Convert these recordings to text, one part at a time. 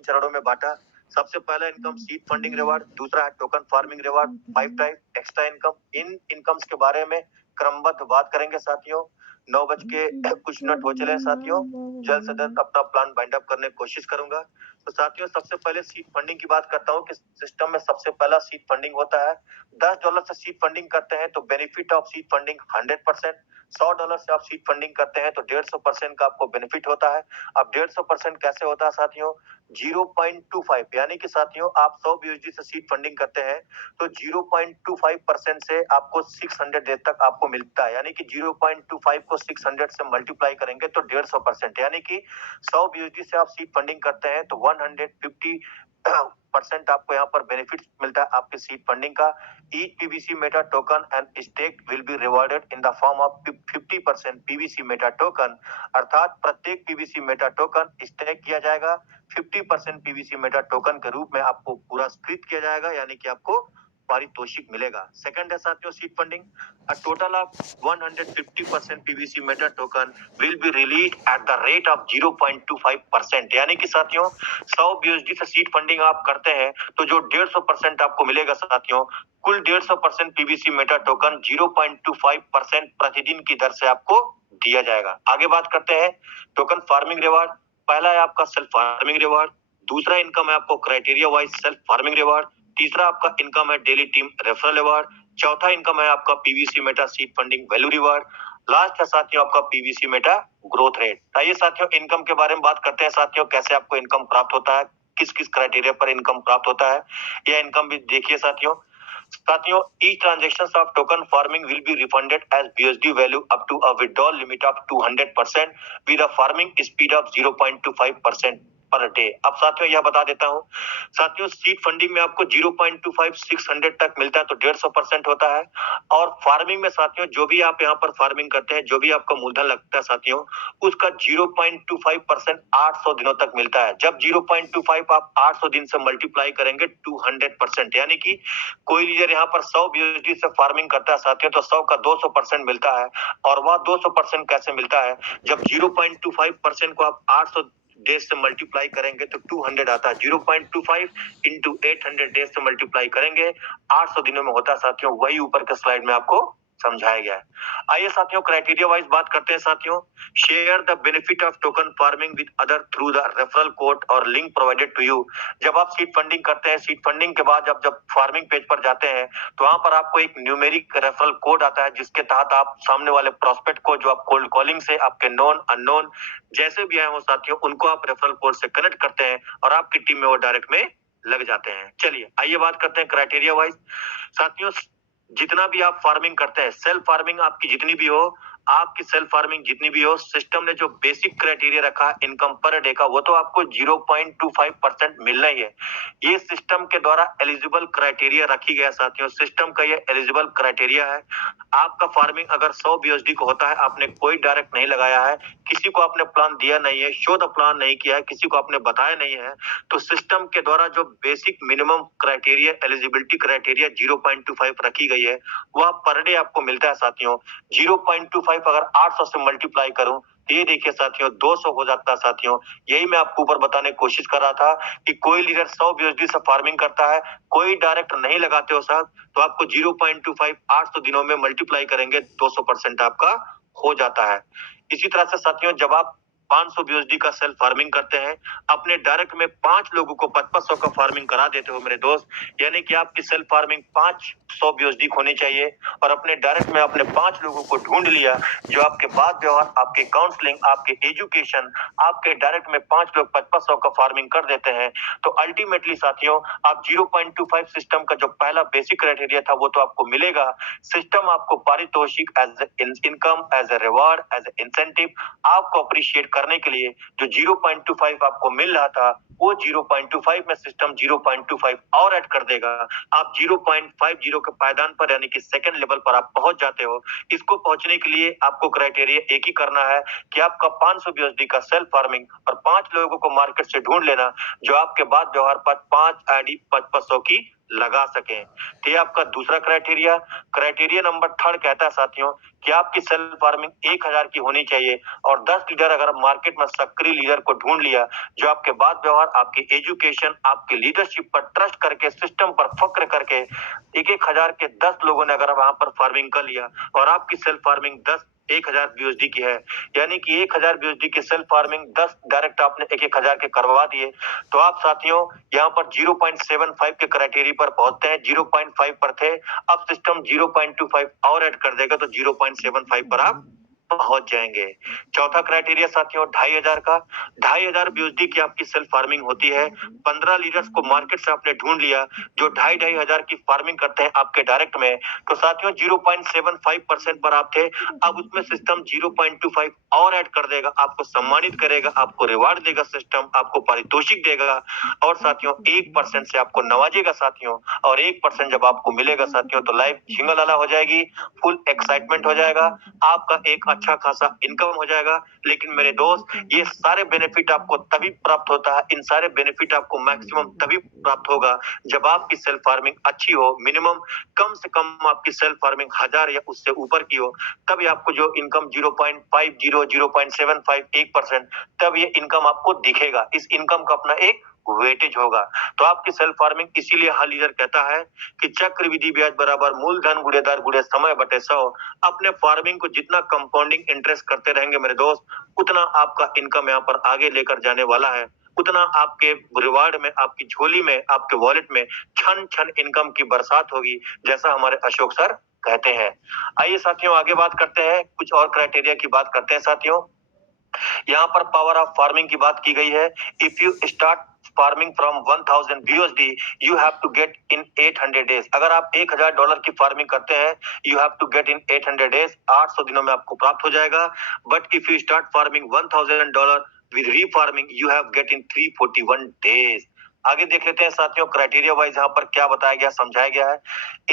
3 चरणों में बांटा। सबसे पहला इनकम सीड फंडिंग रिवार्ड, दूसरा है token farming reward, 5 type extra income. इन इनकम्स के बारे में क्रमबद्ध बात करेंगे साथियों। 9 बज के कुछ मिनट हो चले हैं साथियों। जल्द से जल्द अपना प्लान बाइंड अप करने की कोशिश करूंगा। तो साथियों सबसे पहले सीड फंडिंग की बात करता हूँ कि सिस्टम में सबसे पहला सीड फंडिंग होता है। $10 से सीड फंडिंग करते हैं तो बेनिफिट ऑफ सीड फंडिंग 100%। $100 से आप सीड फंडिंग करते हैं तो 150% का आपको बेनिफिट होता है। अब 150% कैसे होता है साथियों? 0.25 यानी कि साथियों आप 100 BUSD से सीड फंडिंग करते हैं तो 0.25% से आपको 600 डेज तक आपको मिलता है। यानी कि 0.25 को 600 से मल्टीप्लाई करेंगे तो 150%, यानी कि 100 BUSD से आप सीड फंडिंग करते हैं तो 150% आपको यहाँ पर बेनिफिट मिलता है आपके सीड फंडिंग का। Each PVC Meta token and stake will be rewarded in the form of 50% PVC Meta token, अर्थात प्रत्येक PVC Meta token स्टेक किया जाएगा। 50% PVC Meta token के रूप में आपको पुरस्कृत किया जाएगा, यानी कि आपको पारितोषिक मिलेगा। सेकंड है साथियों seed funding. A total of 150% PVC Meta token will be released at the rate of 0.25%, यानी कि साथियों 100 BUSD से सीड फंडिंग आप करते हैं तो जो 150% आपको मिलेगा साथियों, कुल 150% PVC Meta टोकन 0.25% प्रतिदिन की दर से आपको दिया जाएगा। आगे बात करते हैं टोकन फार्मिंग रिवार्ड। पहला है आपका सेल्फ फार्मिंग रिवार्ड, दूसरा इनकम है आपको criteria wise self farming reward, तीसरा आपका इनकम है डेली टीम रेफरल रिवार्ड, चौथा इनकम है आपका PVC Meta seed funding value reward, last है साथियों आपका पीवीसी मेटा ग्रोथ रेट। आइए साथियों इनकम के बारे में बात करते हैं साथियों, कैसे आपको इनकम प्राप्त होता है, किस किस क्राइटेरिया पर इनकम प्राप्त होता है, यह इनकम भी देखिए साथियों। साथियों each transactions of token farming will be refunded as BUSD value up to a withdrawal limit of 200% with a farming speed of 0.25% per day. अब साथियों यह बता देता हूँ साथियों, सीड फंडिंग में आपको 0.25 600 तक मिलता है तो 150% होता है। और फार्मिंग में साथियों जो भी आप यहाँ पर फार्मिंग करते हैं, जो भी आपका मूलधन लगता है साथियों, उसका 0.25% 800 दिनों तक मिलता है। जब 0.25 आप 800 दिन से मल्टीप्लाई करेंगे 200%, यानी कि कोई लीडर यहाँ पर 100 BUSD से फार्मिंग करता है साथियों तो 100 का 200% मिलता है। और वह 200% कैसे मिलता है? जब 0.25% को आप 800 डेज से मल्टीप्लाई करेंगे तो 200 आता है। 0.25 इंटू 800 डेज से मल्टीप्लाई करेंगे 800 दिनों में होता है साथियों, वही ऊपर के स्लाइड में आपको समझाया गया है। आइए साथियों क्राइटेरिया वाइज बात करते हैं साथियों। Share the benefit of token farming with other through the referral code और लिंक प्रोवाइडेड टू यू। जब आप सीड फंडिंग करते हैं, सीड फंडिंग के बाद जब फार्मिंग पेज पर जाते हैं तो वहां पर आपको एक न्यूमेरिक रेफरल कोड आता है, जिसके तहत आप सामने वाले प्रोस्पेक्ट को, जो आप कोल्ड कॉलिंग से आपके नॉन अननोन जैसे भी आए हो साथियों, उनको आप रेफरल कोड से कनेक्ट करते हैं और आपकी टीम में वो डायरेक्ट में लग जाते हैं। चलिए आइए बात करते हैं क्राइटेरिया वाइज साथियों। जितना भी आप फार्मिंग करते हैं, सेल्फ फार्मिंग आपकी जितनी भी हो, आपकी सेल्फ फार्मिंग जितनी भी हो, सिस्टम ने जो बेसिक क्राइटेरिया रखा इनकम पर डे का, वो तो आपको 0.25% मिलना ही है। ये सिस्टम के द्वारा एलिजिबल क्राइटेरिया रखी गया साथियों, सिस्टम का ये एलिजिबल क्राइटेरिया है। आपका फार्मिंग अगर 100 BUSD को होता है, आपने कोई डायरेक्ट नहीं लगाया है, किसी को आपने प्लान दिया नहीं है, शो द प्लान नहीं किया है, किसी को आपने बताया नहीं है, तो सिस्टम के द्वारा जो basic minimum criteria eligibility criteria 0.25 रखी गई है, वह पर डे आपको मिलता है साथियों। 0.25 अगर 800 से मल्टीप्लाई करूं तो ये देखिए साथियों 200 हो जाता है साथियों। यही मैं आपको ऊपर बताने की कोशिश कर रहा था कि कोई लीडर 100 BUSD से फार्मिंग करता है, कोई डायरेक्ट नहीं लगाते हो साहब, तो आपको 0.25 800 दिनों में मल्टीप्लाई करेंगे 200% आपका हो जाता है। इसी तरह से साथियों जब आप 500 BUSD का सेल्फ फार्मिंग करते हैं, अपने डायरेक्ट में 5 लोगों को 500 का फार्मिंग करा देते हो मेरे दोस्त, यानी कि आपकी सेल्फ फार्मिंग 500 BUSD होनी चाहिए। और अपने डायरेक्ट में आपने 5 लोगों को ढूंढ लिया जो आपके बात व्यवहार, आपके काउंसलिंग, आपके एजुकेशन, आपके डायरेक्ट में 5 लोग 500 का फार्मिंग कर देते हैं, तो अल्टीमेटली साथियों आप 0.25 सिस्टम का जो पहला बेसिक क्राइटेरिया था वो तो आपको मिलेगा। सिस्टम आपको पारितोषिक as income, as a reward, as a incentive आपको अप्रिशिएट करने के लिए जो 0.25 आपको मिल रहा था, वो 0.25 में सिस्टम 0.25 और ऐड कर देगा। आप 0.50 के पायदान पर यानी कि सेकंड लेवल पर आप पहुंच जाते हो। इसको पहुंचने के लिए आपको क्राइटेरिया एक ही करना है कि आपका 500 BUSD का सेल्फ फार्मिंग और 5 लोगों को मार्केट से ढूंढ लेना जो आपके बाद व्यवहार पर 5 ID 500 की लगा सके। तो ये आपका दूसरा क्राइटेरिया। क्राइटेरिया नंबर 3 कहता है साथियों कि आपकी सेल्फ फार्मिंग 1000 की होनी चाहिए और 10 लीडर अगर मार्केट में सक्रिय लीडर को ढूंढ लिया जो आपके बाद व्यवहार, पर, आपकी एजुकेशन, आपके लीडरशिप पर ट्रस्ट करके, सिस्टम पर फक्र करके 1-1 हजार के 10 लोगों ने अगर वहां पर फार्मिंग कर लिया और आपकी सेल्फ फार्मिंग 10-1000 बीएचडी की है, यानी कि 1000 बीएचडी की सेल्फ फार्मिंग 10 डायरेक्ट आपने 1-1000 के करवा दिए, तो आप साथियों यहाँ पर 0.75 के क्राइटेरिया पर पहुंचते हैं। 0.5 पर थे, अब सिस्टम 0.25 और ऐड कर देगा तो 0.75 पर आप पहुंच जाएंगे। चौथा क्राइटेरिया साथियों 2500 का। 2500 बीएचडी की आपकी सेल्फ फार्मिंग होती है। 15 लीडर्स को मार्केट से आपने ढूंढ लिया जो 2500 की फार्मिंग करते हैं आपके डायरेक्ट में, तो साथियों 0.75% पर आप थे, अब उसमें सिस्टम 0.25 और ऐड कर देगा, आपको सम्मानित करेगा, आपको रिवार्ड देगा सिस्टम, आपको पारितोषिक देगा और साथियों 1% से आपको नवाजेगा साथियों, और 1% जब आपको मिलेगा साथियों तो लाइफ झिंगलाला हो जाएगी, फुल एक्साइटमेंट हो जाएगा, आपका एक अच्छा खासा इनकम हो जाएगा। लेकिन मेरे दोस्त, ये सारे बेनिफिट आपको तभी प्राप्त होता है, इन सारे बेनिफिट आपको मैक्सिमम तभी प्राप्त होगा जब आपकी सेल्फ फार्मिंग अच्छी हो, मिनिमम कम से कम आपकी सेल्फ फार्मिंग 1000 या उससे ऊपर की हो, तभी आपको जो इनकम 0.50, 0.75, 1%, तब ये इनकम आपको दिखेगा। इस इनकम का अपना एक वेटेज होगा। तो आपकी सेल्फ फार्मिंग इसीलिए हर लीडर कहता है कि चक्रवृद्धि ब्याज बराबर मूलधन गुणेदार गुणे समय बटे 100। अपने फार्मिंग को जितना कंपाउंडिंग इंटरेस्ट करते रहेंगे मेरे दोस्त, उतना आपका इनकम यहाँ पर आगे लेकर जाने वाला है, उतना आपके रिवार्ड में, आपकी झोली में, आपके वॉलेट में छन छन इनकम की बरसात होगी, जैसा हमारे अशोक सर कहते हैं। आइए साथियों आगे बात करते हैं, कुछ और क्राइटेरिया की बात करते हैं साथियों। यहाँ पर पावर ऑफ फार्मिंग की बात की गई है। If you start farming from 1000 BUSD, you have to get in 800 days. अगर आप $1000 की फार्मिंग करते हैं, you have to get in 800 days, 800 दिनों में आपको प्राप्त हो जाएगा। But if you start farming $1000 with refarming, you have get in 341 days. आगे देख लेते हैं साथियों क्राइटेरिया वाइज यहाँ पर क्या बताया गया, समझाया गया है।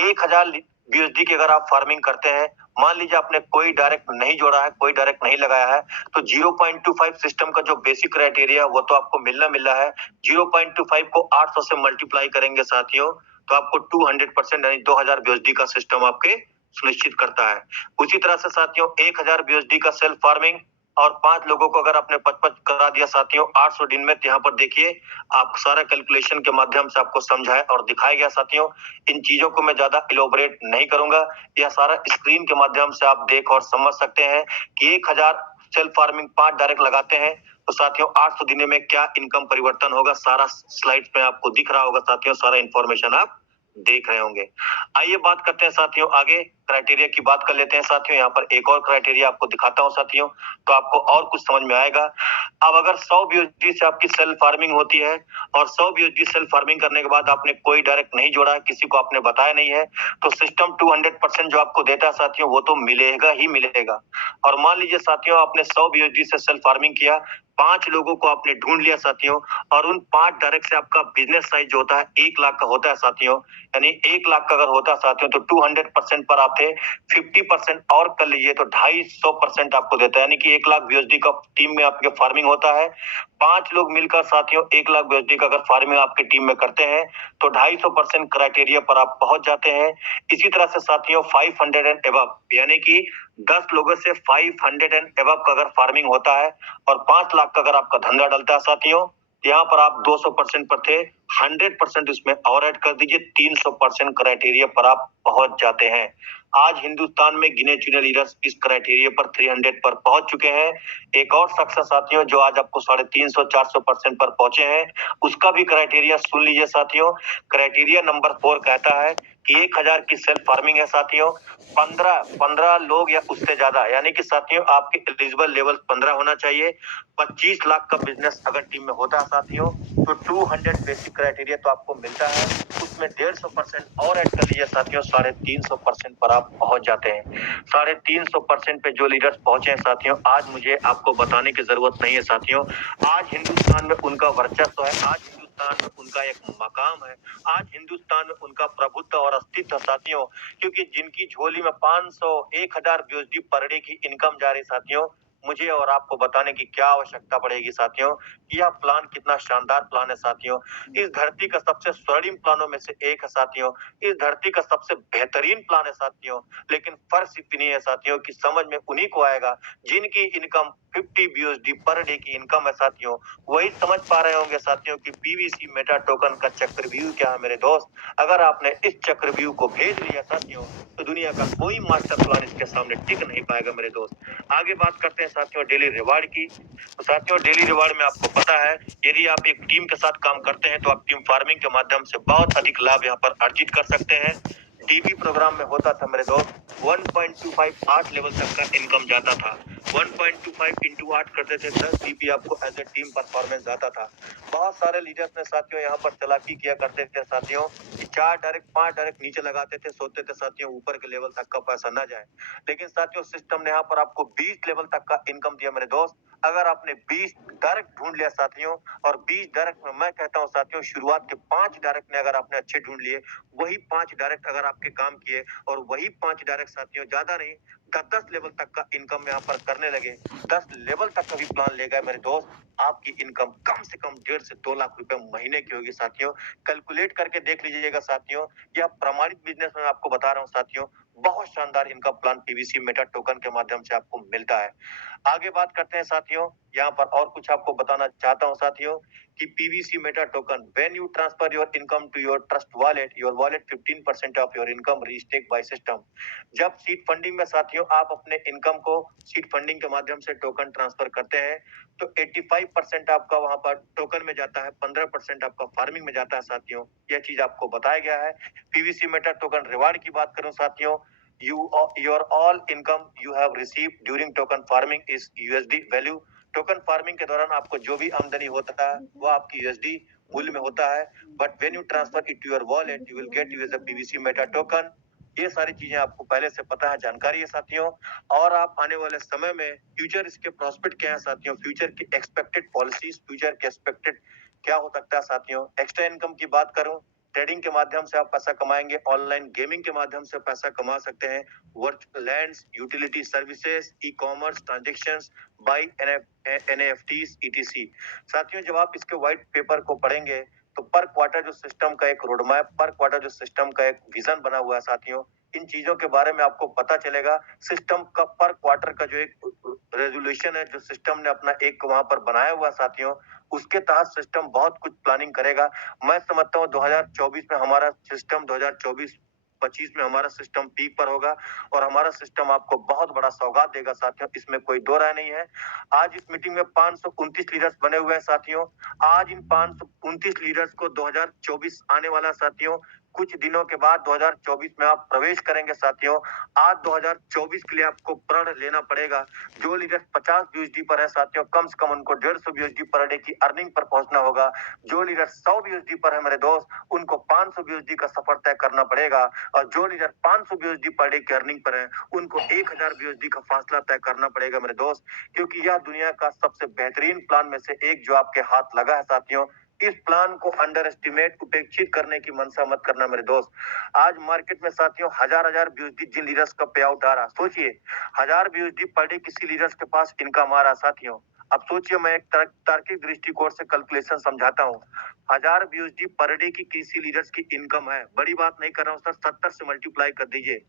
1000 BUSD की अगर आप फार्मिंग करते हैं, मान लीजिए आपने कोई डायरेक्ट नहीं जोड़ा है, कोई डायरेक्ट नहीं लगाया है, तो 0.25 सिस्टम का जो बेसिक क्राइटेरिया वो तो आपको मिलना है। 0.25 को 800 से मल्टीप्लाई करेंगे साथियों, तो आपको 200% यानी 2000 बीएचडी का सिस्टम आपके सुनिश्चित करता है। उसी तरह से साथियों 1000 बीएचडी का सेल्फ फार्मिंग और 5 लोगों को अगर आपने 55 करा दिया साथियों 800 दिन में, तो यहाँ पर देखिए आप सारा कैलकुलेशन के माध्यम से आपको समझाया और दिखाया गया साथियों। इन चीजों को मैं ज्यादा इलोबरेट नहीं करूंगा, यह सारा स्क्रीन के माध्यम से आप देख और समझ सकते हैं कि 1000 सेल्फ फार्मिंग 5 डायरेक्ट लगाते हैं तो साथियों 800 दिन में क्या इनकम परिवर्तन होगा, सारा स्लाइड में आपको दिख रहा होगा साथियों, सारा इंफॉर्मेशन आप देख रहे होंगे। आइए बात करते हैं साथियों आगे, क्राइटेरिया की बात कर लेते हैं साथियों। यहाँ पर एक और क्राइटेरिया आपको दिखाता हूँ साथियों, तो आपको और कुछ समझ में आएगा। अब अगर 100 बीएचडी से आपकी सेल्फ फार्मिंग होती है और 100 बीएचडी सेल्फ फार्मिंग करने के बाद आपने कोई डायरेक्ट नहीं जोड़ा है, किसी को आपने बताया नहीं है, तो सिस्टम 200% जो आपको देता है साथियों वो तो मिलेगा ही मिलेगा। और मान लीजिए साथियों आपने 100 बीएचडी से सेल्फ फार्मिंग किया, 5 लोगों को आपने ढूंढ लिया साथियों, और उन 5 डायरेक्ट से आपका बिजनेस साइज जो होता है 1 लाख का होता है साथियों, यानी 1 लाख का अगर होता है साथियों तो 200% पर आप थे, 50% और कर लीजिए तो 250% आपको देता है, यानी कि 1 लाख बीएचडी का टीम में आपके फार्मिंग होता है। 5 लोग मिलकर साथियों 1 लाख बीएचडी का अगर फार्मिंग आपकी टीम में करते हैं तो 250% क्राइटेरिया पर आप पहुंच जाते हैं। इसी तरह से साथियों 500 एंड एबव, यानी कि 10 लोगों से 500 एंड एबव का अगर फार्मिंग होता है और 5 लाख का अगर आपका धंधा डलता है साथियों, यहाँ पर आप 200% पर थे, 100% इसमें और ऐड कर दीजिए, 300% क्राइटेरिया पर आप पहुंच जाते हैं। आज हिंदुस्तान में गिने चुने लीडर्स इस क्राइटेरिया पर 300 पर पहुंच चुके हैं। एक और शख्स साथियों जो आज आपको 350-400% पर पहुंचे हैं, उसका भी क्राइटेरिया सुन लीजिए साथियों। क्राइटेरिया नंबर 4 कहता है कि 1000 की सेल्फ फार्मिंग है साथियों, 15 लोग या उससे ज्यादा, यानी कि साथियों आपके एलिजिबल लेवल 15 होना चाहिए। 25 लाख का बिजनेस अगर टीम में होता है साथियों तो 200 बेसिक क्राइटेरिया तो आपको मिलता है, उसमें 150% और ऐड कर लीजिए साथियों, 350% पर आप पहुंच जाते हैं। 350% पे जो लीडर्स पहुंचे हैं साथियों, आज मुझे आपको बताने की जरूरत नहीं है साथियों, आज हिंदुस्तान में उनका वर्चस्व है, आज हिंदुस्तान में उनका एक मकाम है, आज हिंदुस्तान में उनका प्रभुत्व और अस्तित्व साथियों, क्योंकि जिनकी झोली में 500 1000 बीएचडी पर डे की इनकम जा रही साथियों, मुझे और आपको बताने की क्या आवश्यकता पड़ेगी साथियों, यह प्लान कितना शानदार प्लान है साथियों। इस धरती का सबसे स्वर्णिम प्लानों में से एक है साथियों, इस धरती का सबसे बेहतरीन प्लान है साथियों, लेकिन फर्क इतनी है साथियों कि समझ में उन्हीं को आएगा जिनकी इनकम 50 BUSD पर डे की इनकम है साथियों। वही समझ पा रहे होंगे साथियों कि पीवीसी मेटा टोकन का चक्रव्यूह क्या है मेरे दोस्त। अगर आपने इस चक्रव्यूह को भेज लिया साथियों, तो दुनिया का कोई मास्टर प्लान इसके सामने टिक नहीं पाएगा मेरे दोस्त। आगे बात करते हैं साथियों डेली रिवार्ड की। तो साथियों डेली रिवार्ड में आपको पता है, यदि आप एक टीम के साथ काम करते हैं तो आप टीम फार्मिंग के माध्यम से बहुत अधिक लाभ यहाँ पर अर्जित कर सकते हैं। डीबी प्रोग्राम में होता था मेरे दोस्त 1.25 8 लेवल तक का इनकम जाता था। 1.25 इंटू 8 करते थे, 10 डीबी आपको एज ए टीम परफॉर्मेंस आता था। बहुत सारे लीडर्स ने साथियों यहाँ पर चालाकी किया करते थे साथियों कि 4 डायरेक्ट 5 डायरेक्ट नीचे लगाते थे, सोचते थे साथियों ऊपर के लेवल तक का पैसा ना जाए। लेकिन साथियों सिस्टम ने यहाँ पर आपको 20 लेवल तक का इनकम दिया मेरे दोस्त। अगर आपने 20 डायरेक्ट ढूंढ लिया साथियों, और 20 डायरेक्ट में मैं कहता हूँ साथियों शुरुआत के 5 डायरेक्ट ने अगर आपने अच्छे ढूंढ लिए, वही 5 डायरेक्ट अगर आपके काम किए, और वही 5 डायरेक्ट साथियों ज्यादा नहीं 10-10 लेवल तक का इनकम यहाँ पर करने लगे, 10 लेवल तक का भी प्लान ले गए मेरे दोस्त, आपकी इनकम कम से कम 1.5 से 2 लाख रुपए महीने की होगी साथियों। कैलकुलेट करके देख लीजिएगा साथियों, यह प्रमाणित बिजनेस में आपको बता रहा हूँ साथियों, बहुत शानदार income plan PVC meta token के माध्यम से आपको मिलता है। आगे बात करते हैं साथियों, यहाँ पर और कुछ आपको बताना चाहता हूँ साथियों कि PVC meta token when you transfer your income to your trust wallet, your wallet 15% of your income restake by system. जब सीड फंडिंग में साथियों आप अपने इनकम को सीड फंडिंग के माध्यम से टोकन ट्रांसफर करते हैं, तो 85% आपका वहां पर टोकन में जाता है, 15% आपका फार्मिंग में जाता है साथियों। यह चीज आपको बताया गया है। पीवीसी मेटा टोकन रिवार्ड की बात करूं साथियों, your all income you have received during token farming is USD value। Token farming के दौरान आपको जो भी आमदनी होता है वो आपकी USD मूल्य में होता है। But when you transfer it to your wallet you will get use a PVC meta token. ये सारी चीजें आपको पहले से पता है, जानकारी है साथियों। और आप आने वाले समय में फ्यूचर इसके प्रोस्पेक्ट क्या है साथियों, फ्यूचर की एक्सपेक्टेड पॉलिसीज, फ्यूचर के एक्सपेक्टेड क्या हो सकता है साथियों। एक्स्ट्रा इनकम की बात करूं, ट्रेडिंग के माध्यम से आप पैसा कमाएंगे, ऑनलाइन गेमिंग के माध्यम से पैसा कमा सकते हैं, virtual lands, utility services, e commerce transactions, by NFTs etc. साथियों जब आप इसके व्हाइट पेपर को पढ़ेंगे तो पर क्वार्टर जो सिस्टम का एक रोड मैप, पर क्वार्टर जो सिस्टम का एक विजन बना हुआ है साथियों, इन चीजों के बारे में आपको पता चलेगा। सिस्टम का पर क्वार्टर का जो एक रेजोल्यूशन है जो सिस्टम ने अपना एक वहां पर बनाया हुआ साथियों, उसके तहत सिस्टम बहुत कुछ प्लानिंग करेगा। मैं समझता हूँ 2024 में हमारा सिस्टम 2024-25 में हमारा सिस्टम पीक पर होगा, और हमारा सिस्टम आपको बहुत बड़ा सौगात देगा साथियों, इसमें कोई दो राय नहीं है। आज इस मीटिंग में 529 लीडर्स बने हुए हैं साथियों। आज इन 529 लीडर्स को 2024 आने वाला साथियों, कुछ दिनों के बाद 2024 में आप प्रवेश करेंगे साथियों। आज 2024 के लिए आपको प्रण लेना पड़ेगा। जो लीडर 50 बीएसडी पर है साथियों, कम से कम उनको 150 बीएसडी पर डे की अर्निंग पर पहुंचना होगा। जो लीडर 100 बीएसडी पर है मेरे दोस्त, उनको 500 बीएसडी का सफर तय करना पड़ेगा। और जो लीडर 500 बीएसडी पर डे की अर्निंग पर है, उनको 1000 बीएसडी का फासला तय करना पड़ेगा मेरे दोस्त। क्योंकि यह दुनिया का सबसे बेहतरीन प्लान में से एक जो आपके हाथ लगा है साथियों। इस प्लान को अंडर एस्टिमेट, उपेक्षित करने की मंशा मत करना मेरे दोस्त। आज मार्केट में साथियों हजार बीएसडी जिन लीडर्स का पे आउट आ रहा, सोचिए 1000 बीएसडी पर डे किसी लीडर्स के पास इनकम आ रहा साथियों। अब सोचिए, मैं एक तार्किक दृष्टिकोण से कैलकुलेशन समझाता हूँ। 1000 बीएसडी पर डे की किसी लीडर्स की इनकम है, बड़ी बात नहीं कर रहा हूँ सर, 70 से मल्टीप्लाई कर दीजिए।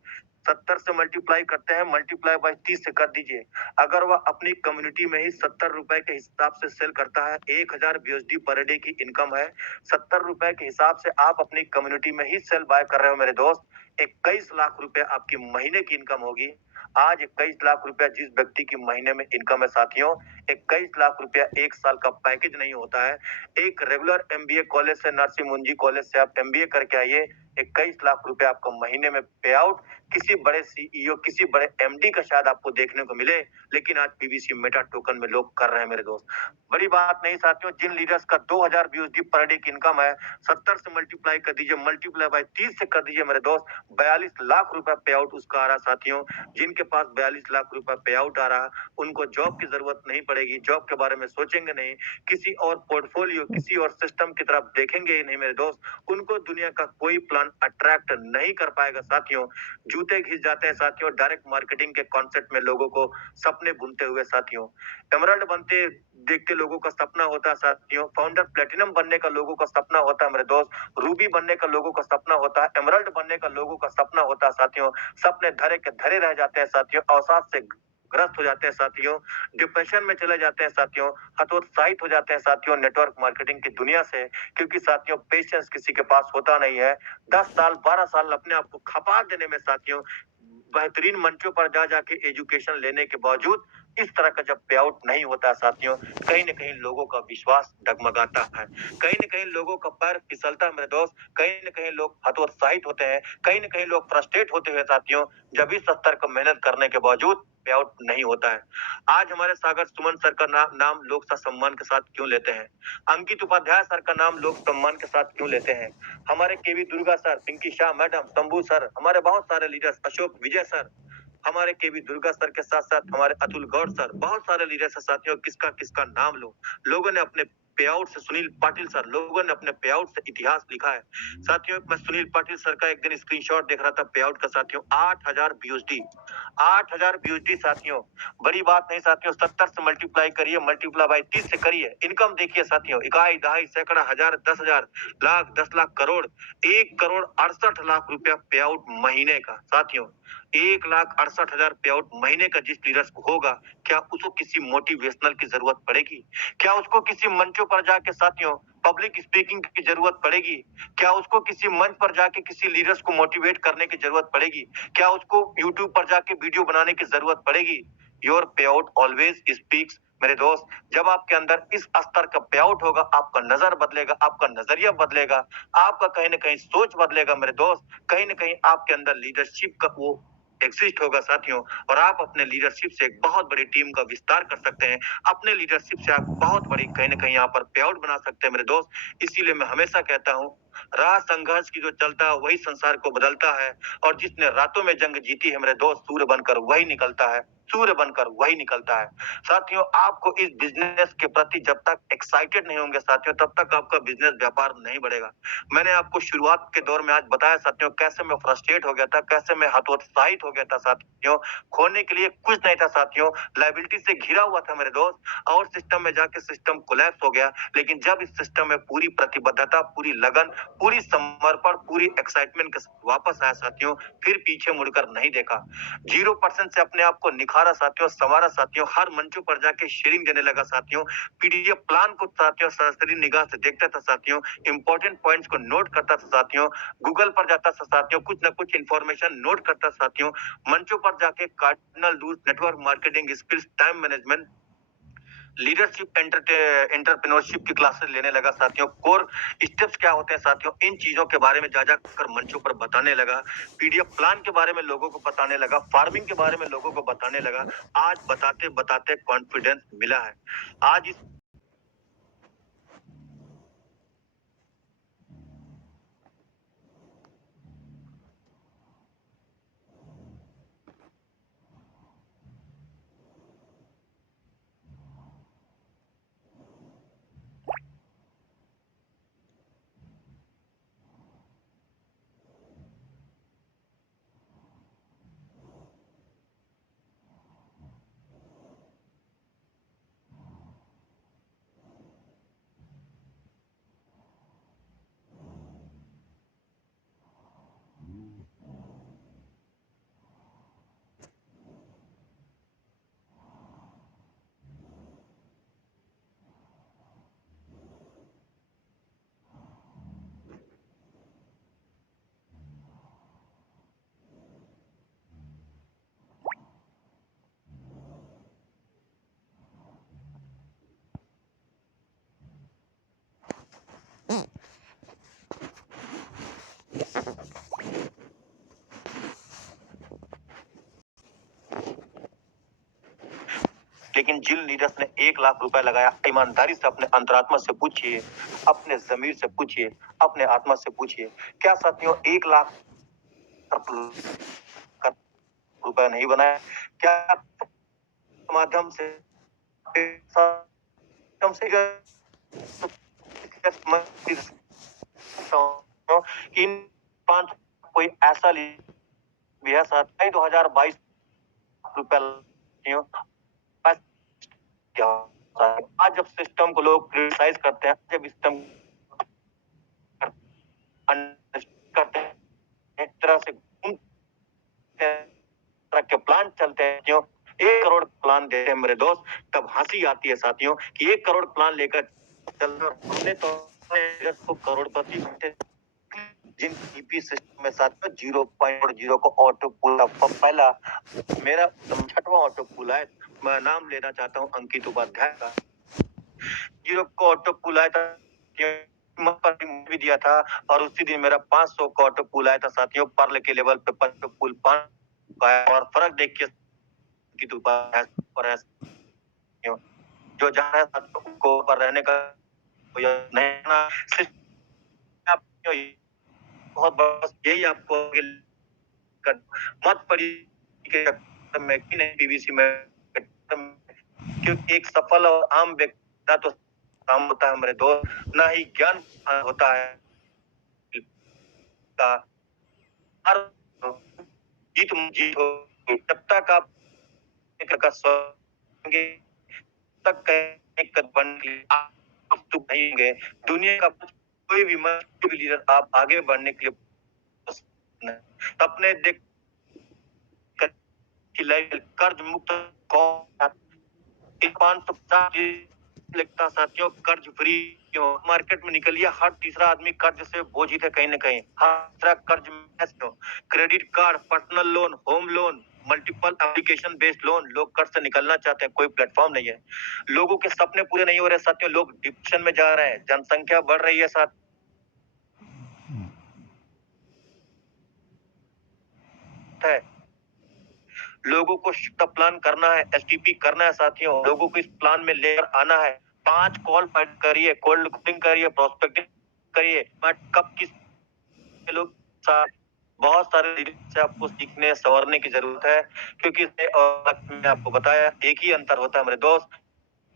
70 से मल्टीप्लाई करते हैं, मल्टीप्लाई बाय 30 से कर दीजिए। अगर वह अपनी कम्युनिटी में ही 70 रुपए के हिसाब से सेल करता है, 1000 बीएसडी पर डे की इनकम है, 70 रुपए के हिसाब से आप अपनी कम्युनिटी में ही सेल बाय कर रहे हो मेरे दोस्त, 21 लाख रुपए आपकी महीने की इनकम होगी। आज 21 लाख रुपया जिस व्यक्ति की महीने में इनकम है साथियों, 21 लाख रुपया एक साल का पैकेज नहीं होता है। एक रेगुलर एमबीए कॉलेज से, नरसिंह मुंजी कॉलेज से आप एमबीए करके आइए, 21 लाख रुपया आपको महीने में पे आउट किसी बड़े सीईओ, किसी बड़े एमडी का शायद आपको देखने को मिले, लेकिन आज पीवीसी मेटा टोकन में लोग कर रहे हैं मेरे दोस्त। बड़ी बात नहीं साथियों, जिन लीडर्स का 2000 बीएसडी पर डे की इनकम है, 70 से मल्टीप्लाई कर दीजिए, मल्टीप्लाई बाय 30 से कर दीजिए मेरे दोस्त, 42 लाख रुपया पे आउट उसका आ रहा साथियों। जिनके पास 42 लाख रुपया पे आउट आ रहा, उनको जॉब की जरूरत नहीं पड़ेगी, जॉब के बारे में सोचेंगे नहीं, किसी और पोर्टफोलियो, किसी और सिस्टम की तरफ देखेंगे ही नहीं मेरे दोस्त। उनको दुनिया का कोई प्लान अट्रैक्ट नहीं कर पाएगा साथियों। जूते घिस जाते हैं साथियों डायरेक्ट मार्केटिंग के कॉन्सेप्ट में, लोगों को सपने बुनते हुए साथियों। एमराल्ड बनते देखते लोगों का सपना होता है साथियों, फाउंडर प्लेटिनम बनने का लोगों का सपना होता है मेरे दोस्त, रूबी बनने का लोगों का सपना होता है, एमराल्ड बनने का लोगों का सपना होता है साथियों। सपने धरे के धरे रह जाते हैं साथियों, अवसाद से ग्रस्त हो जाते हैं साथियों, डिप्रेशन में चले जाते हैं साथियों, हतोत्साहित हो जाते हैं साथियों नेटवर्क मार्केटिंग की दुनिया से, क्योंकि साथियों पेशेंस किसी के पास होता नहीं है। 10 साल 12 साल अपने आप को खपा देने में साथियों, बेहतरीन मंचों पर जा जाके एजुकेशन लेने के बावजूद इस तरह का जब पे आउट नहीं होता साथियों, कहीं न कहीं लोगों का विश्वास डगमगाता है। कहीं न कहीं लोगों का पैर फिसलता है मेरे दोस्त, कहीं न कहीं लोग हतोत्साहित होते हैं, कहीं न कहीं लोग फ्रस्ट्रेट होते हैं साथियों, जब इस स्तर का मेहनत करने के बावजूद पे आउट नहीं होता है। आज हमारे सागर सुमन सर का नाम लोग सम्मान के साथ क्यों लेते हैं? अंकित उपाध्याय सर का नाम लोग सम्मान के साथ क्यों लेते हैं? हमारे KV Durga sir, Pinky Shah madam, Shambhu sir, हमारे बहुत सारे लीडर्स, अशोक विजय सर, हमारे केवी दुर्गा सर के साथ-साथ हमारे अतुल गौड़ सर, बहुत सारे लीडर्स हैं साथियों, किसका-किसका नाम लो। लोगों ने अपने पे आउट से, सुनील पाटिल सर, लोगों ने अपने पे आउट से इतिहास लिखा है। साथियों, मैं सुनील पाटिल सर का एक दिन स्क्रीनशॉट देख रहा था पे आउट का साथियों, 8000 बीयूएसडी, 8000 बीयूएसडी साथियों, बड़ी बात नहीं साथियों, 70 से मल्टीप्लाई करिए, मल्टीप्लाई बाय 30 से करिए। इनकम देखिए साथियों, इकाई, दहाई, सैकड़ा, हजार, 10,000, लाख, 10 लाख, करोड़, 1 करोड़ 68 लाख रुपया पे आउट महीने का साथियों। 1,68,000 पे आउट महीने का जिस लीडर्स को होगा, क्या उसको किसी मोटिवेशनल की जरूरत पड़ेगी? क्या उसको किसी मंचों पर जाके साथियों पब्लिक स्पीकिंग की जरूरत पड़ेगी? क्या उसको किसी मंच पर जाके किसी लीडर्स को मोटिवेट करने की जरूरत पड़ेगी? क्या उसको यूट्यूब पर जाके वीडियो बनाने की जरूरत पड़ेगी? योर पे आउट ऑलवेज स्पीक्स मेरे दोस्त। जब आपके अंदर इस स्तर का पे आउट होगा, आपका नजर बदलेगा, आपका नजरिया बदलेगा, आपका कहीं ना कहीं सोच बदलेगा मेरे दोस्त। कहीं ना कहीं आपके अंदर लीडरशिप का वो एग्जिस्ट होगा साथियों, और आप अपने लीडरशिप से एक बहुत बड़ी टीम का विस्तार कर सकते हैं। अपने लीडरशिप से आप बहुत बड़ी कहीं ना कहीं यहाँ पर पे आउट बना सकते हैं मेरे दोस्त। इसीलिए मैं हमेशा कहता हूँ, राह संघर्ष की जो चलता है वही संसार को बदलता है, और जिसने रातों में जंग जीती है मेरे दोस्त, सूर्य बनकर वही निकलता है, सूर्य बनकर वही निकलता है। साथियों, आपको इस बिजनेस के प्रति जब तक एक्साइटेड नहीं होंगे साथियों, तब तक आपका बिजनेस व्यापार नहीं बढ़ेगा। मैंने आपको शुरुआत के दौर में आज बताया साथियों, कैसे मैं फ्रस्ट्रेट हो गया था, कैसे मैं हतोत्साहित हो गया था साथियों। खोने के लिए कुछ नहीं था साथियों, लायबिलिटी से घिरा हुआ था मेरे दोस्त, और सिस्टम में जाके सिस्टम कोलैप्स हो गया। लेकिन जब इस सिस्टम में पूरी प्रतिबद्धता, पूरी लगन, पूरी समर्पण, पूरी एक्साइटमेंट के साथ वापस आया साथियों, फिर पीछे मुड़कर नहीं देखा। 0% से अपने आप को निखारा साथियों, संवारा साथियों, हर मंचों पर जाके शेयरिंग देने लगा साथियों, पीडीएफ प्लान को साथियों सरसरी निगाह से देखता था साथियों, इंपॉर्टेंट पॉइंट्स को नोट करता था साथियों, गूगल पर जाता था साथियों, कुछ ना कुछ इंफॉर्मेशन नोट करता साथियों, मंचों पर जाके cardinal rules, network marketing skills, time management, leadership, entrepreneurship की क्लासेस लेने लगा साथियों, कोर स्टेप्स क्या होते हैं साथियों, इन चीजों के बारे में जा कर मंचों पर बताने लगा, पीडीएफ प्लान के बारे में लोगों को बताने लगा, फार्मिंग के बारे में लोगों को बताने लगा। आज बताते बताते कॉन्फिडेंस मिला है। आज इस लेकिन जिन लीडर्स ने 1 लाख रुपए लगाया, ईमानदारी से अपने अंतरात्मा से पूछिए, अपने जमीर से पूछिए, अपने आत्मा से पूछिए, क्या साथियों 1 लाख रुपए नहीं बनाया? क्या माध्यम से कम से इन 5 कोई ऐसा लिया साथ 2022 रुपए आज जब सिस्टम को लोग क्रिटिसाइज करते हैं, जब सिस्टम करते हैं, एक तरह से तरह के प्लान चलते हैं, क्यों 1 करोड़ मेरे दोस्त, तब हंसी आती है साथियों कि 1 करोड़ प्लान लेकर चल रहे हैं। हमने तो अपने करोड़पति बनते जिन ईपी सिस्टम में साथियों 0.0 को ऑटो पुल पहला मेरा 6वां ऑटो पुल है। मैं नाम लेना चाहता हूं अंकित उपाध्याय का। 0 को ऑटो पुल आया था भी दिया था और उसी दिन मेरा 500 का ऑटो पुल आया था साथियों। पर्ल के लेवल पे ऑटो पुल 5 आया और फर्क देखिए अंकित उपाध्याय पर है जो जहाँ है को पर रहने का नहीं बहुत बस यही आपको मत पड़ी के चक्कर में कि नहीं पीवीसी में क्योंकि एक सफल और आम व्यक्ति ना तो काम होता है मेरे दोस्त, ना ही ज्ञान होता है का हर जीत जीत हो जब तक आप का सोचेंगे तक आप तो नहीं होंगे। दुनिया का कोई भी लीडर आप आगे बढ़ने के लिए अपने देख कर्ज मुक्त कौन 550 लगता साथियों कर्ज फ्री क्यों मार्केट में निकलिए हर तीसरा आदमी कर्ज से बोझित है कहीं ना कहीं। हर तीसरा कर्ज में credit card personal loan home loan multiple application based loan लोग कर्ज से निकलना चाहते हैं, कोई प्लेटफॉर्म नहीं है। लोगों के सपने पूरे नहीं हो रहे साथियों, लोग डिप्रेशन में जा रहे हैं, जनसंख्या बढ़ रही है साथ है। लोगों को प्लान करना है, एसटीपी करना है साथियों, लोगों को इस प्लान में लेकर आना है। 5 कॉल करिए, कोल्ड कॉलिंग करिए, प्रोस्पेक्टिंग करिए, बट कब किस लोग बहुत सारे से आपको सीखने संवरने की जरूरत है क्योंकि मैंने आपको बताया एक ही अंतर होता है मेरे दोस्त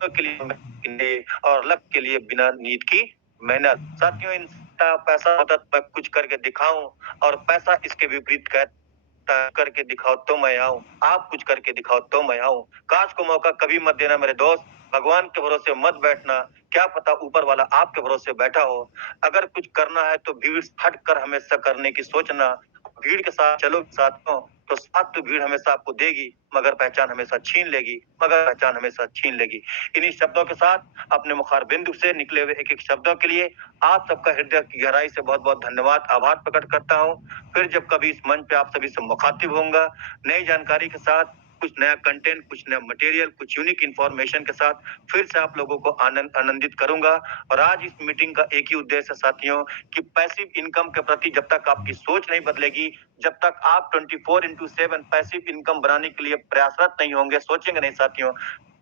के लिए और लक के लिए बिना नींद की मेहनत। साथियों इन पैसा होता तो मैं कुछ करके दिखाऊं और पैसा इसके विपरीत करके दिखाओ तो मैं आऊं, आप कुछ करके दिखाओ तो मैं आऊं। काश को मौका कभी मत देना मेरे दोस्त, भगवान के भरोसे मत बैठना, क्या पता ऊपर वाला आपके भरोसे बैठा हो। अगर कुछ करना है तो भीड़ हट कर हमेशा करने की सोचना, भीड़ के साथ चलो साथियों तो साथ तो भीड़ हमेशा आपको देगी मगर पहचान हमेशा छीन लेगी, मगर पहचान हमेशा छीन लेगी। इन्हीं शब्दों के साथ अपने मुखार बिंदु से निकले हुए एक एक शब्दों के लिए आप सबका हृदय की गहराई से बहुत बहुत धन्यवाद आभार प्रकट करता हूँ। फिर जब कभी इस मंच पे आप सभी से मुखातिब होऊंगा नई जानकारी के साथ, कुछ नया कंटेंट, कुछ नया मटेरियल, कुछ यूनिक इंफॉर्मेशन के साथ फिर से आप लोगों को आनंदित करूंगा। और आज इस मीटिंग का एक ही उद्देश्य है साथियों कि पैसिव इनकम के प्रति जब तक आपकी सोच नहीं बदलेगी, जब तक आप 24/7 पैसिव इनकम बनाने के लिए प्रयासरत नहीं होंगे, सोचेंगे नहीं साथियों,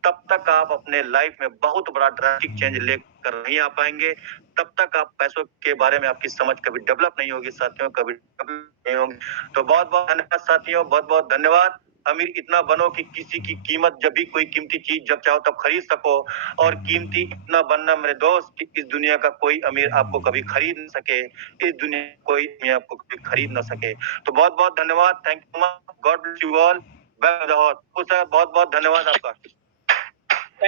तब तक आप अपने लाइफ में बहुत बड़ा ड्रास्टिक चेंज लेकर नहीं आ पाएंगे। तब तक आप पैसों के बारे में आपकी समझ कभी डेवलप नहीं होगी साथियों, कभी डेवलप नहीं होगी। तो बहुत बहुत धन्यवाद साथियों, बहुत बहुत धन्यवाद। अमीर इतना बनो कि किसी की कीमत जब भी कोई कीमती चीज जब चाहो तब खरीद सको, और कीमती इतना बनना मेरे दोस्त कि इस दुनिया का कोई अमीर आपको कभी खरीद न सके, इस दुनिया कोई अमीर आपको कभी खरीद न सके। तो बहुत बहुत धन्यवाद, thank you much, God bless you all, बहुत बहुत धन्यवाद आपका। बहुत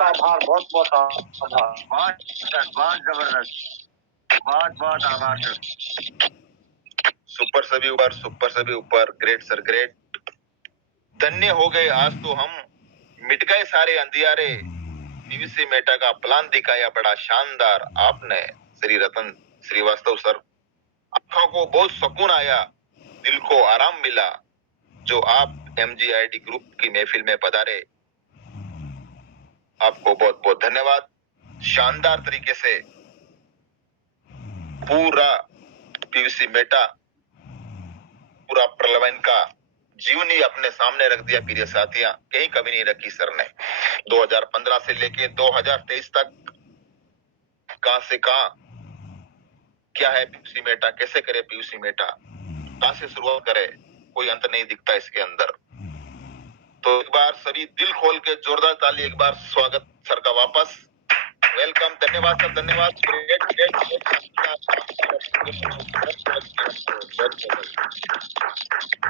आभार, बहुत आभार सर। सुपर सभी ऊपर, ग्रेट सर ग्रेट। धन्य हो गए आज तो हम, मिट गए सारे अंधियारे, पीवीसी मेटा का प्लान दिखाया बड़ा शानदार आपने श्री रतन श्रीवास्तव सर। आंखों को बहुत सुकून आया, दिल को आराम मिला जो आप एमजीआईडी ग्रुप की महफिल में पधारे। आपको बहुत बहुत धन्यवाद। शानदार तरीके से पूरा पीवीसी मेटा, पूरा प्रलवन का जीवन ही अपने सामने रख दिया प्रिय साथियां, कहीं कभी नहीं रखी सर ने। 2015 से लेके 2023 तक कहां से कहां क्या है पीयूसी मेटा, कैसे करे पीयूसी मेटा, कहां से शुरुआत करे, कोई अंत नहीं दिखता इसके अंदर। तो एक बार सभी दिल खोल के जोरदार ताली, एक बार स्वागत सर का वापस, वेलकम, धन्यवाद सर, धन्यवाद।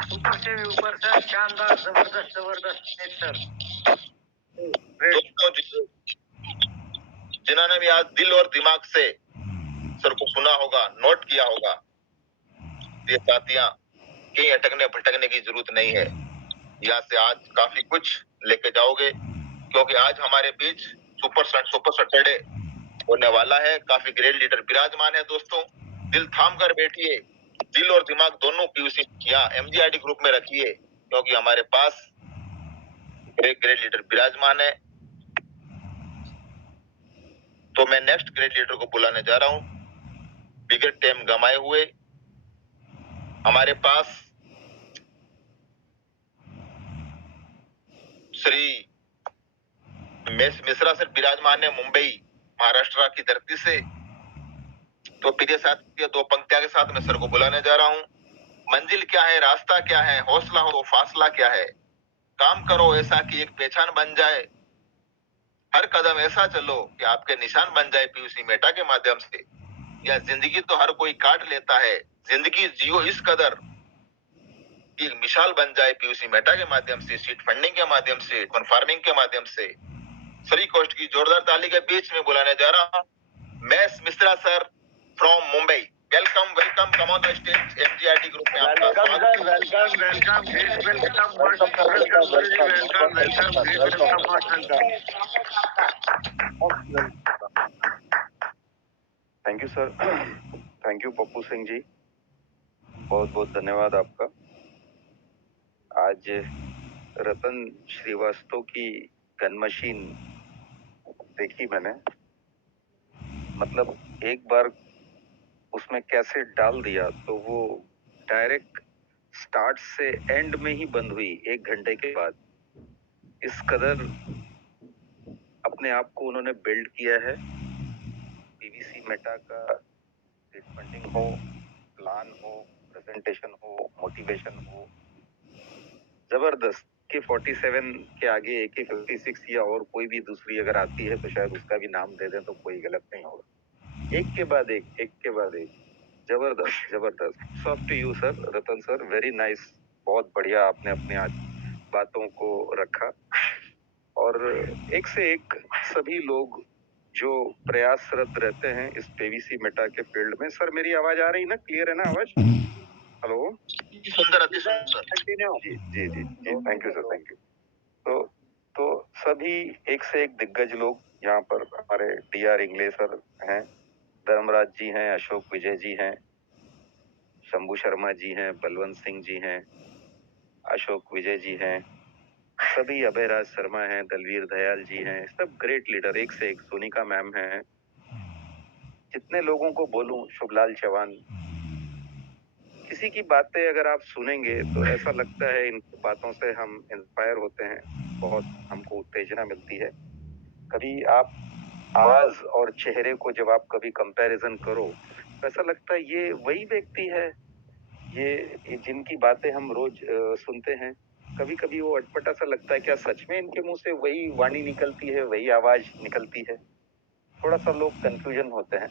ऊपर से भी ऊपर सर, शानदार, जबरदस्त सर। दिल और दिमाग से सर को सुना होगा, नोट किया होगा। ये साथियां कहीं अटकने भटकने की जरूरत नहीं है। यहाँ से आज काफी कुछ लेके जाओगे, क्योंकि आज हमारे बीच सुपर सैटरडे होने वाला है। काफी ग्रेट लीडर विराजमान है दोस्तों। दिल थाम कर बैठिए, दिल और दिमाग दोनों पीयूसी यहाँ एमजीआरडी ग्रुप में रखिए, क्योंकि हमारे पास ग्रेट लीडर विराजमान है। तो मैं नेक्स्ट ग्रेट लीडर को बुलाने जा रहा हूँ। बिगर टाइम गंवाए हुए हमारे पास श्री मिश्रा सर विराजमान है मुंबई महाराष्ट्र की धरती से। तो प्रिय साथी, दो पंक्तियों के साथ मैं सर को बुलाने जा रहा हूँ। मंजिल क्या है, रास्ता क्या है, हौसला हो तो फासला क्या है। काम करो ऐसा कि एक पहचान बन जाए, हर कदम ऐसा चलो कि आपके निशान बन जाए पीयूसी मेटा के माध्यम से। या जिंदगी तो हर कोई काट लेता है, जिंदगी जियो इस कदर कि एक मिसाल बन जाए पीयूसी मेटा के माध्यम से, सीट फंडिंग के माध्यम से, फार्मिंग के माध्यम से। सरी कोस्ट की जोरदार ताली के बीच में बुलाने जा रहा हूँ मैस Mishra sir from Mumbai. Welcome welcome, come on the stage MGRT group में आपका स्वागत। Thank you sir, thank you Pappu Singh ji, बहुत बहुत धन्यवाद आपका। आज रतन श्रीवास्तव की गन मशीन देखी मैंने, मतलब एक बार उसमें कैसे डाल दिया तो वो डायरेक्ट स्टार्ट से एंड में ही बंद हुई 1 घंटे के बाद। इस कदर अपने आप को उन्होंने बिल्ड किया है। पीवीसी मेटा का फंडिंग हो, प्लान हो, प्रेजेंटेशन हो, मोटिवेशन हो, जबरदस्त। के 47 के आगे AK-56 या और कोई भी दूसरी अगर आती है तो शायद उसका भी नाम दे दें तो कोई गलत नहीं होगा। एक के बाद एक, जबरदस्त जबरदस्त। Soft to you sir, Ratan sir, very nice, बहुत बढ़िया आपने अपने आज बातों को रखा। और एक से एक सभी लोग जो प्रयासरत रहते हैं इस पीवीसी मेटा के फील्ड में। सर मेरी आवाज आ रही ना, क्लियर है ना आवाज? हेलो, सुंदर, अति सुंदर। जी जी जी जी, thank you sir, thank you. तो सभी एक से एक दिग्गज लोग यहाँ पर हमारे DR इंगले सर हैं, धर्मराज जी हैं, अशोक विजय जी हैं, शंभू शर्मा जी हैं, बलवंत सिंह जी हैं, अशोक विजय जी हैं, सभी अभयराज शर्मा हैं, दलवीर दयाल जी हैं, सब ग्रेट लीडर एक से एक, सोनिका मैम हैं। जितने लोगों को बोलूं, शुभलाल चौहान, किसी की बातें अगर आप सुनेंगे तो ऐसा लगता है इन बातों से हम इंस्पायर होते हैं, बहुत हमको उत्तेजना मिलती है। कभी आप आवाज और चेहरे को जब आप कभी कंपैरिजन करो तो ऐसा लगता है ये वही व्यक्ति है, ये जिनकी बातें हम रोज सुनते हैं। कभी कभी वो अटपटा सा लगता है, क्या सच में इनके मुंह से वही वाणी निकलती है, वही आवाज निकलती है? थोड़ा सा लोग कंफ्यूजन होते हैं।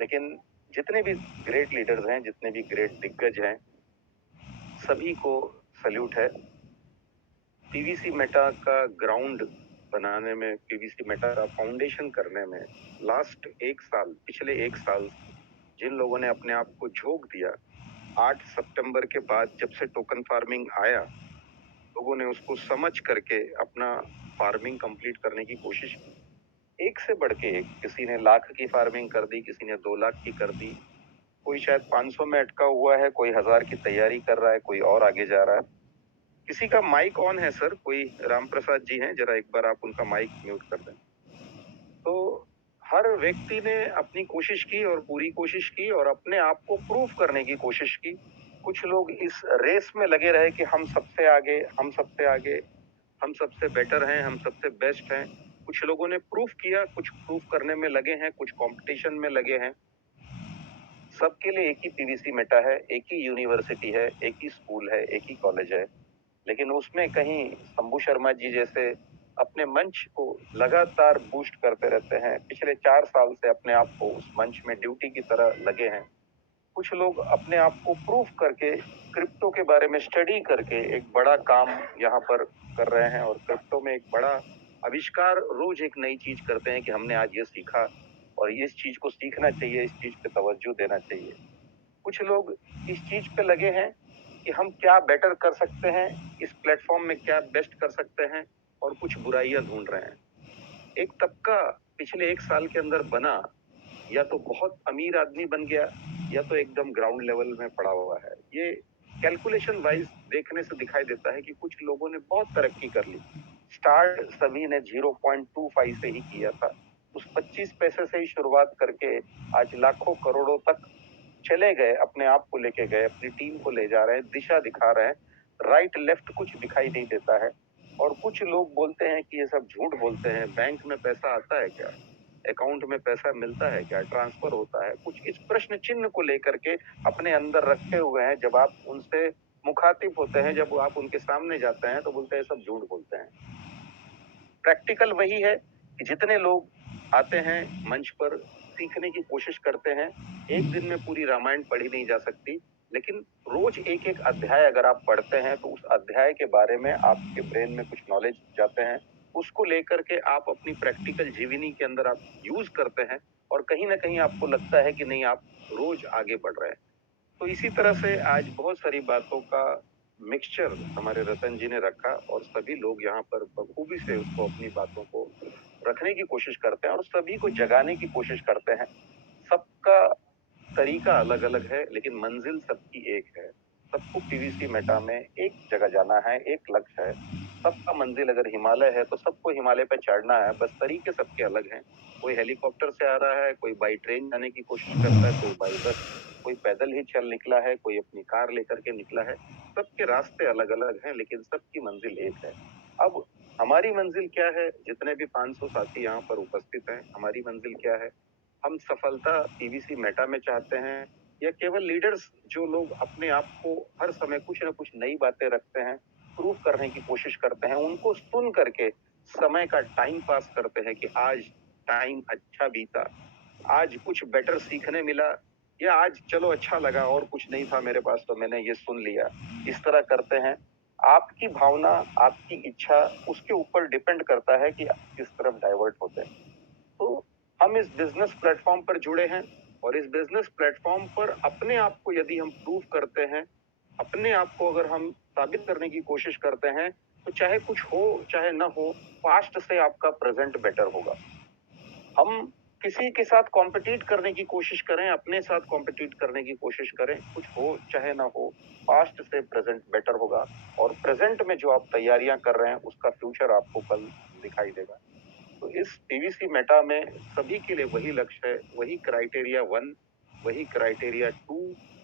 लेकिन जितने भी ग्रेट लीडर्स हैं, जितने भी ग्रेट दिग्गज हैं, सभी को सल्यूट है। पीवीसी मेटा का ग्राउंड बनाने में, पीवीसी मेटा का फाउंडेशन करने में लास्ट 1 साल, पिछले 1 साल जिन लोगों ने अपने आप को झोंक दिया, 8 सितंबर के बाद जब से टोकन फार्मिंग आया, लोगों ने उसको समझ करके अपना फार्मिंग कंप्लीट करने की कोशिश की। एक से बढ़ के एक, किसी ने 1 लाख की फार्मिंग कर दी, किसी ने 2 लाख की कर दी, कोई शायद 500 में अटका हुआ है, कोई 1000 की तैयारी कर रहा है, कोई और आगे जा रहा है। किसी का माइक ऑन है सर, कोई राम प्रसाद जी हैं, जरा एक बार आप उनका माइक म्यूट कर दें। तो हर व्यक्ति ने अपनी कोशिश की और पूरी कोशिश की और अपने आप को प्रूफ करने की कोशिश की। कुछ लोग इस रेस में लगे रहे कि हम सबसे आगे, हम सबसे आगे, हम सबसे बेटर हैं, हम सबसे बेस्ट हैं। कुछ लोगों ने प्रूफ किया, कुछ प्रूफ करने में लगे हैं, कुछ कंपटीशन में लगे हैं। सबके लिए एक ही पीवीसी मेटा है, एक ही यूनिवर्सिटी है, एक ही स्कूल है, एक ही कॉलेज है। लेकिन उसमें कहीं शंभू शर्मा जी जैसे अपने मंच को लगातार बूस्ट करते रहते हैं। पिछले 4 साल से अपने आप को उस मंच में ड्यूटी की तरह लगे हैं। कुछ लोग अपने आप को प्रूफ करके, क्रिप्टो के बारे में स्टडी करके एक बड़ा काम यहाँ पर कर रहे हैं और क्रिप्टो में एक बड़ा आविष्कार, रोज एक नई चीज करते हैं कि हमने आज ये सीखा और ये इस चीज को सीखना चाहिए, इस चीज पे तवज्जो देना चाहिए। कुछ लोग इस चीज पे लगे हैं कि हम क्या बेटर कर सकते हैं, इस प्लेटफॉर्म में क्या बेस्ट कर सकते हैं, और कुछ बुराइयां ढूंढ रहे हैं। एक तबका पिछले 1 साल के अंदर बना, या तो बहुत अमीर आदमी बन गया या तो एकदम ग्राउंड लेवल में पड़ा हुआ है। ये कैलकुलेशन वाइज देखने से दिखाई देता है कि कुछ लोगों ने बहुत तरक्की कर ली। स्टार्ट सभी ने 0.25 से ही किया था, उस 25 पैसे से ही शुरुआत करके आज लाखों करोड़ों तक चले गए, अपने आप को लेके गए, अपनी टीम को ले जा रहे हैं, दिशा दिखा रहे हैं। राइट लेफ्ट कुछ दिखाई नहीं देता है। और कुछ लोग बोलते हैं कि ये सब झूठ बोलते हैं, बैंक में पैसा आता है क्या, अकाउंट में पैसा मिलता है क्या, ट्रांसफर होता है, कुछ इस प्रश्न चिन्ह को लेकर के अपने अंदर रखे हुए हैं। जब आप उनसे मुखातिब होते हैं, जब आप उनके सामने जाते हैं, तो बोलते हैं सब झूठ बोलते हैं। प्रैक्टिकल वही है कि जितने लोग आते हैं मंच पर, सीखने की कोशिश करते हैं, एक दिन में पूरी रामायण पढ़ी नहीं जा सकती, लेकिन रोज एक एक अध्याय अगर आप पढ़ते हैं तो उस अध्याय के बारे में आपके ब्रेन में कुछ नॉलेज जाते हैं, उसको लेकर के आप अपनी प्रैक्टिकल जीवनी के अंदर आप यूज करते हैं, और कहीं ना कहीं आपको लगता है कि नहीं, आप रोज आगे बढ़ रहे हैं। तो इसी तरह से आज बहुत सारी बातों का मिक्सचर हमारे रतन जी ने रखा, और सभी लोग यहाँ पर बखूबी से उसको, अपनी बातों को रखने की कोशिश करते हैं और सभी को जगाने की कोशिश करते हैं। सबका तरीका अलग अलग है, लेकिन मंजिल सबकी एक है। सबको पीवीसी मेटा में एक जगह जाना है, एक लक्ष्य है। सबका मंजिल अगर हिमालय है तो सबको हिमालय पे चढ़ना है, बस तरीके सबके अलग हैं। कोई हेलीकॉप्टर से आ रहा है, कोई बाई ट्रेन जाने की कोशिश करता है, कोई बाई बस, कोई पैदल ही चल निकला है, कोई अपनी कार लेकर के निकला है। सबके रास्ते अलग अलग हैं, लेकिन सबकी मंजिल एक है। अब हमारी मंजिल क्या है? जितने भी 500 साथी यहाँ पर उपस्थित हैं, हमारी मंजिल क्या है? हम सफलता पीवीसी मेटा में चाहते हैं, या केवल लीडर्स जो लोग अपने आप को हर समय कुछ ना कुछ नई बातें रखते हैं, प्रूव करने की कोशिश करते हैं, उनको सुन करके समय का टाइम पास करते हैं कि आज टाइम अच्छा बीता, आज कुछ बेटर सीखने मिला, या आज चलो अच्छा लगा और कुछ नहीं था मेरे पास तो मैंने ये सुन लिया, इस तरह करते हैं। आपकी भावना, आपकी इच्छा, उसके ऊपर डिपेंड करता है कि आप किस तरफ डाइवर्ट होते हैं। तो हम इस बिजनेस प्लेटफॉर्म पर जुड़े हैं, और इस बिजनेस प्लेटफॉर्म पर अपने आप को यदि हम प्रूव करते हैं, अपने आप को अगर हम साबित करने की कोशिश करते हैं, तो चाहे कुछ हो चाहे ना हो, पास्ट से आपका प्रेजेंट बेटर होगा। हम किसी के साथ कॉम्पिटिट करने की कोशिश करें, अपने साथ कॉम्पिटिट करने की कोशिश करें, कुछ हो चाहे ना हो, पास्ट से प्रेजेंट बेटर होगा, और प्रेजेंट में जो आप तैयारियां कर रहे हैं उसका फ्यूचर आपको कल दिखाई देगा। तो इस पीवीसी मेटा में सभी के लिए वही लक्ष्य है, वही क्राइटेरिया 1, वही क्राइटेरिया 2,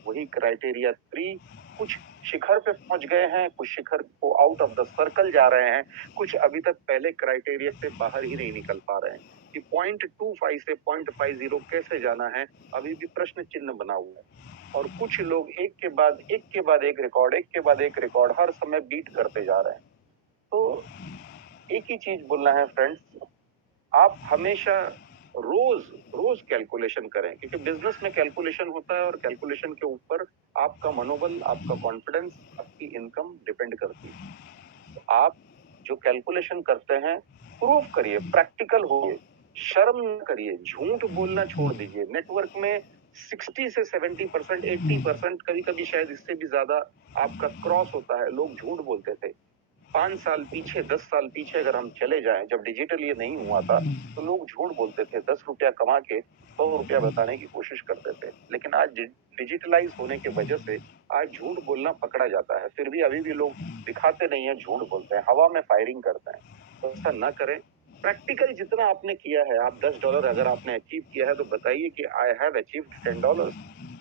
वही क्राइटेरिया 3। कुछ शिखर पे पहुंच गए हैं, कुछ शिखर को आउट ऑफ द सर्कल जा रहे हैं, कुछ अभी तक पहले क्राइटेरिया से बाहर ही नहीं निकल पा रहे हैं कि 0.25 से 0.50 कैसे जाना है, अभी भी प्रश्न चिन्ह बना हुआ है। और कुछ लोग एक के बाद एक के बाद एक रिकॉर्ड, एक के बाद एक रिकॉर्ड हर समय बीट करते जा रहे हैं। तो एक ही चीज बोलना है फ्रेंड्स, आप हमेशा रोज रोज कैलकुलेशन करें, क्योंकि बिजनेस में कैलकुलेशन होता है, और कैलकुलेशन के ऊपर आपका मनोबल, आपका कॉन्फिडेंस, आपकी इनकम डिपेंड करती है। तो आप जो कैलकुलेशन करते हैं, प्रूव करिए, प्रैक्टिकल होइए, शर्म न करिए, झूठ बोलना छोड़ दीजिए। नेटवर्क में 60 से 70%, 80%, कभी कभी शायद इससे भी ज्यादा आपका क्रॉस होता है। लोग झूठ बोलते थे 5 साल पीछे, 10 साल पीछे अगर हम चले जाएं, जब डिजिटल ये नहीं हुआ था, तो लोग झूठ बोलते थे, 10 रुपया कमा के 100 रुपया बताने की कोशिश करते थे। लेकिन आज डिजिटलाइज होने की वजह से आज झूठ बोलना पकड़ा जाता है, फिर भी अभी भी लोग दिखाते नहीं है, झूठ बोलते हैं, हवा में फायरिंग करते हैं। तो ऐसा ना करें। प्रैक्टिकल जितना आपने किया है, आप $10 अगर आपने अचीव किया है, तो बताइए कि आई हैव अचीव्ड $10।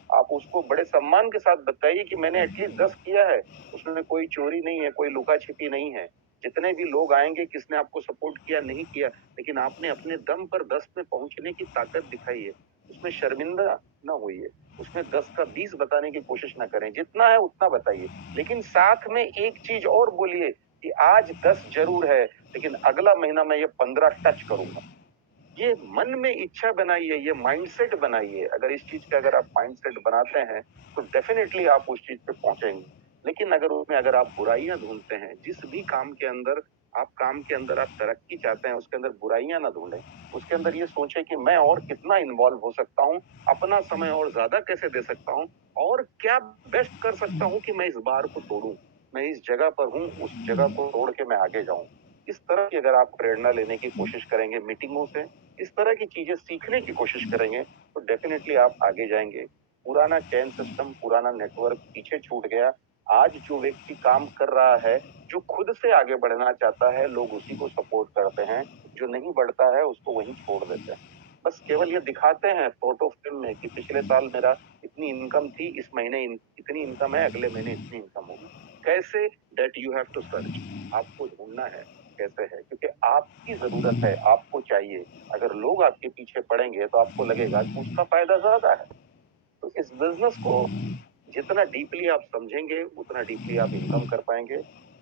आप उसको बड़े सम्मान के साथ बताइए कि मैंने एटलीस्ट 10 किया है, उसमें कोई चोरी नहीं है, कोई लुका छिपी नहीं है। जितने भी लोग आएंगे, किसने आपको सपोर्ट किया नहीं किया, लेकिन आपने अपने दम पर 10 में पहुंचने की ताकत दिखाई है, उसमें शर्मिंदा ना होइए, उसमें 10 का 20 बताने की कोशिश ना करें, जितना है उतना बताइए। लेकिन साथ में एक चीज और बोलिए कि आज 10 जरूर है, लेकिन अगला महीना मैं ये 15 टच करूंगा। ये मन में इच्छा बनाइए, ये माइंडसेट बनाइए। अगर इस चीज का अगर आप माइंडसेट बनाते हैं, तो डेफिनेटली आप उस चीज पे पहुंचेंगे। लेकिन अगर उसमें अगर आप बुराइयां ढूंढते हैं, जिस भी काम के अंदर आप काम के अंदर आप तरक्की चाहते हैं, उसके अंदर बुराइयां ना ढूंढें, उसके अंदर ये सोचें कि मैं और कितना इन्वॉल्व हो सकता हूँ, अपना समय और ज्यादा कैसे दे सकता हूँ, और क्या बेस्ट कर सकता हूँ कि मैं इस बार को तोड़ूं, मैं इस जगह पर हूँ, उस जगह को तोड़ के मैं आगे जाऊं। इस तरह की अगर आप प्रेरणा लेने की कोशिश करेंगे मीटिंगों से, इस तरह की चीजें सीखने की कोशिश करेंगे, तो डेफिनेटली आप आगे जाएंगे। पुराना चैन सिस्टम, पुराना नेटवर्क पीछे छूट गया। आज जो व्यक्ति काम कर रहा है, जो खुद से आगे बढ़ना चाहता है, लोग उसी को सपोर्ट करते हैं, जो नहीं बढ़ता है उसको वहीं छोड़ देते हैं। बस केवल ये दिखाते हैं फोटो फिल्म में कि पिछले साल मेरा इतनी इनकम थी, इस महीने इतनी इनकम है, अगले महीने इतनी इनकम होगी। कैसे? That you have to search. आपको ढूंढना है कैसे है, क्योंकि आपकी जरूरत है, आपको चाहिए। अगर लोग आपके पीछे पड़ेंगे तो आपको लगेगा कि उसका फायदा ज्यादा है। तो इस बिजनेस को जितना डीपली आप समझेंगे, उतना डीपली आप इनकम कर पाएंगे।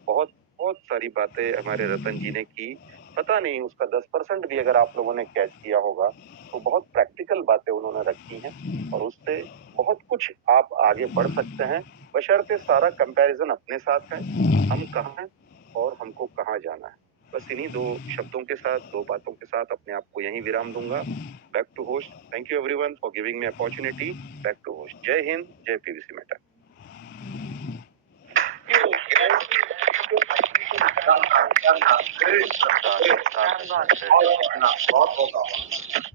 बहुत बहुत सारी बातें हमारे रतन जी ने की। पता नहीं उसका 10% भी अगर आप लोगों ने कैच किया होगा, तो बहुत प्रैक्टिकल बातें उन्होंने रखी हैं, और उससे बहुत कुछ आप आगे बढ़ सकते हैं, बशर्ते सारा कंपैरिजन अपने साथ है, हम कहाँ हैं और हमको कहाँ जाना है। बस इन्हीं 2 शब्दों के साथ, 2 बातों के साथ अपने आप को यहीं विराम दूंगा। Back to host. Thank you everyone for giving me opportunity. Back to host. जय हिंद, जय पीवीसी मेटा। बहुत बहुत